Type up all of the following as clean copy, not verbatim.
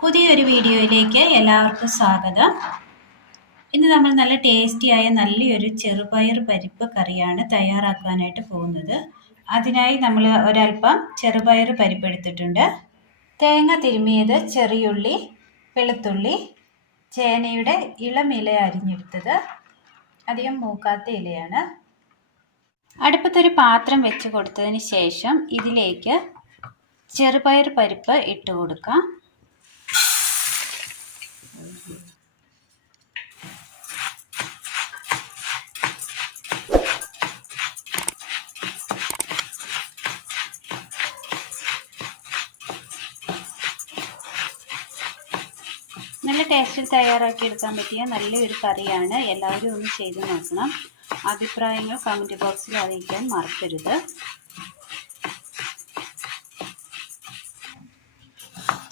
പുതിയൊരു വീഡിയോയിലേക്ക് എല്ലാവർക്കും സ്വാഗതം. ഇന്ന് നമ്മൾ നല്ല ടേസ്റ്റിയായ നല്ലൊരു ചെറുപയർ പരിപ്പ് കറിയാണ് തയ്യാറാക്കാനായിട്ട് പോകുന്നത്. അതിനായി നമ്മൾ ഒരൽപ്പം ചെറുപയർ പരിപ്പ് എടുത്തിട്ടുണ്ട്. തേങ്ങ തിരുമ്മിയത്, ചെറിയുള്ളി, വെളുത്തുള്ളി, ചേനയുടെ ഇളമില അരിഞ്ഞെടുത്തത്, അധികം മൂക്കാത്ത ഇലയാണ്. അടുപ്പത്തൊരു പാത്രം വെച്ച് കൊടുത്തതിന് ശേഷം ഇതിലേക്ക് ചെറുപയർ പരിപ്പ് ഇട്ട് കൊടുക്കാം. നല്ല ടേസ്റ്റിൽ തയ്യാറാക്കി എടുക്കാൻ പറ്റിയ നല്ലൊരു കറിയാണ്. എല്ലാവരും ഒന്ന് ചെയ്ത് നോക്കണം. അഭിപ്രായങ്ങൾ കമൻറ്റ് ബോക്സിൽ അറിയിക്കാൻ മറക്കരുത്.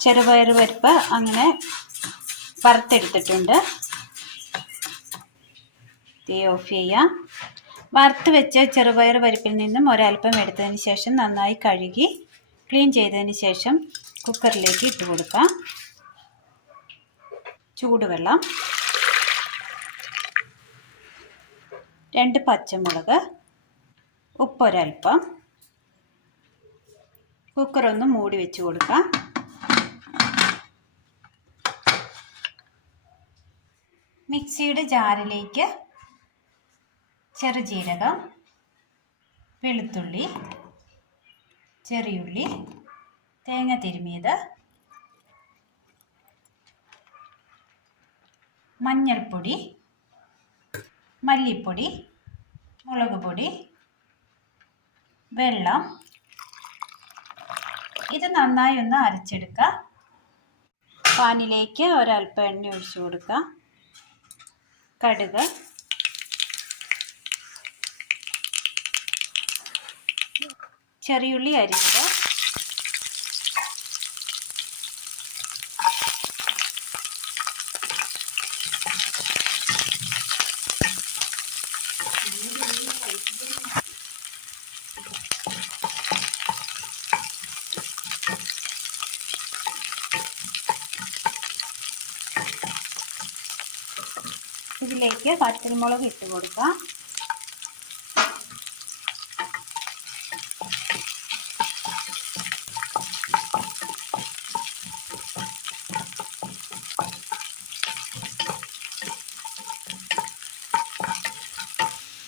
ചെറുപയർ പരിപ്പ് അങ്ങനെ വറുത്തെടുത്തിട്ടുണ്ട്. തീ ഓഫ് ചെയ്യാം. വറുത്ത് വെച്ച ചെറുപയർ പരിപ്പിൽ നിന്നും ഒരൽപ്പം എടുത്തതിന് ശേഷം നന്നായി കഴുകി ക്ലീൻ ചെയ്തതിന് ശേഷം കുക്കറിലേക്ക് ഇട്ട് കൊടുക്കാം. ചൂടുവെള്ളം, 2 പച്ചമുളക്, ഉപ്പൊരൽപ്പം. കുക്കറൊന്ന് മൂടി വെച്ച് കൊടുക്കാം. മിക്സിയുടെ ജാറിലേക്ക് ചെറുജീരകം, വെളുത്തുള്ളി, ചെറിയുള്ളി, തേങ്ങ തിരുമിയത്, മഞ്ഞൾപ്പൊടി, മല്ലിപ്പൊടി, മുളക് പൊടി, വെള്ളം, ഇത് നന്നായി ഒന്ന് അരച്ചെടുക്കുക. പാനിലേക്ക് ഒരൽപ്പം എണ്ണ ഒഴിച്ചു കൊടുക്കുക. കടുക്, ചെറിയുള്ളി അരിഞ്ഞത്, ഇതിലേക്ക് വറ്റൽമുളക് ഇട്ട് കൊടുക്കാം.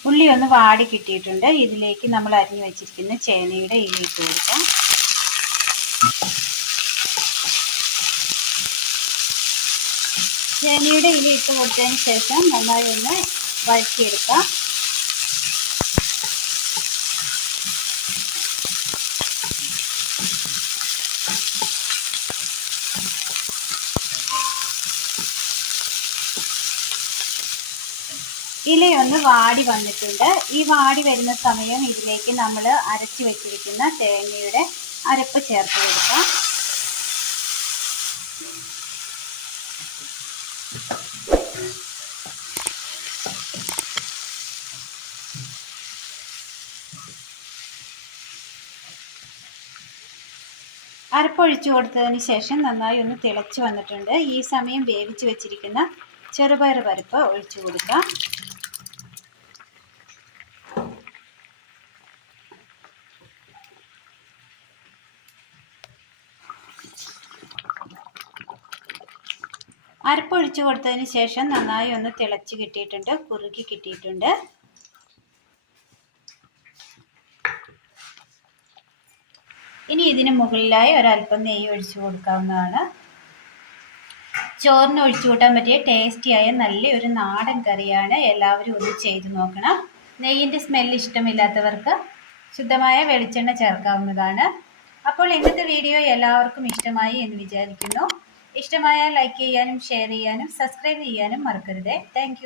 ഉള്ളി ഒന്ന് വാടി കിട്ടിയിട്ടുണ്ട്. ഇതിലേക്ക് നമ്മൾ അരിഞ്ഞു വെച്ചിരിക്കുന്ന ചേനയുടെ ഇല ഇട്ട് കൊടുക്കാം. ചേനയുടെ ഇല ഇട്ട് കൊടുത്തതിന് ശേഷം നന്നായി ഒന്ന് വഴറ്റിയെടുക്കാം. ഇലയൊന്ന് വാടി വന്നിട്ടുണ്ട്. ഈ വാടി വരുന്ന സമയം ഇതിലേക്ക് നമ്മൾ അരച്ചു വെച്ചിരിക്കുന്ന തേങ്ങയുടെ അരപ്പ് ചേർത്ത് കൊടുക്കാം. അരപ്പൊഴിച്ചു കൊടുത്തതിന് ശേഷം നന്നായി ഒന്ന് തിളച്ച് വന്നിട്ടുണ്ട്. ഈ സമയം വേവിച്ച് വെച്ചിരിക്കുന്ന ചെറുപയർ പരിപ്പ് ഒഴിച്ചു കൊടുക്കാം. അരപ്പൊഴിച്ചു കൊടുത്തതിന് ശേഷം നന്നായി ഒന്ന് തിളച്ച് കിട്ടിയിട്ടുണ്ട്, കുറുകി കിട്ടിയിട്ടുണ്ട്. ഇനി ഇതിന് മുകളിലായി ഒരൽപ്പം നെയ്യ് ഒഴിച്ചു കൊടുക്കാവുന്നതാണ്. ചോറിന് ഒഴിച്ചു കൂട്ടാൻ പറ്റിയ ടേസ്റ്റിയായ നല്ലൊരു നാടൻ കറിയാണ്. എല്ലാവരും ഒന്ന് ചെയ്ത് നോക്കണം. നെയ്യിൻ്റെ സ്മെല്ല് ഇഷ്ടമില്ലാത്തവർക്ക് ശുദ്ധമായ വെളിച്ചെണ്ണ ചേർക്കാവുന്നതാണ്. അപ്പോൾ ഇന്നത്തെ വീഡിയോ എല്ലാവർക്കും ഇഷ്ടമായി എന്ന് വിചാരിക്കുന്നു. ഇഷ്ടമായാൽ ലൈക്ക് ചെയ്യാനും ഷെയർ ചെയ്യാനും സബ്സ്ക്രൈബ് ചെയ്യാനും മറക്കരുത്. താങ്ക്